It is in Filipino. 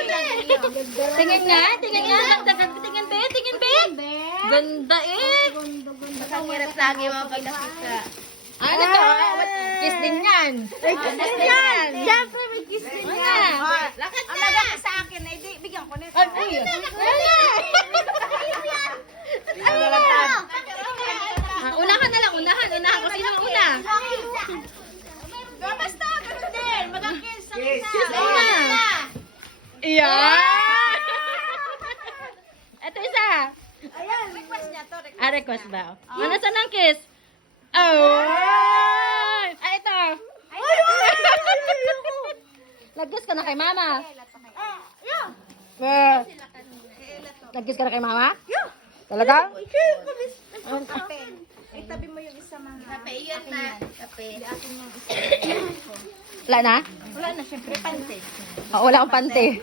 Tingin nga, tingin nga. Tingin, be, tingin, be. Ganda eh. Nakakirap lagi mga pag nakita. Ano to? Kiss din yan. Kiss din yan. Siyempre may kiss din Ano yan. na? Lakad na. Alaga ka sa akin. Ay, di, bigyan ko nito. Ay, Ano na? Unahan na lang, unahan. Unahan ko sino ang una. Basta, ganun din. Mag-kiss. Kiss na. Iyan. Ito isa. Ayan, request niya to. Ah, request ba? Ano saan ang kiss? Oh! Ah, ito. Nag-kiss ka na kay mama. Eh, nag-kiss ka na kay mama? Talaga? Ay, tabi mo yung isa mga. Kape, yun na. Kape. Akin yung isa. Wala na? Wala na, syempre, pante. Oh, wala akong pante.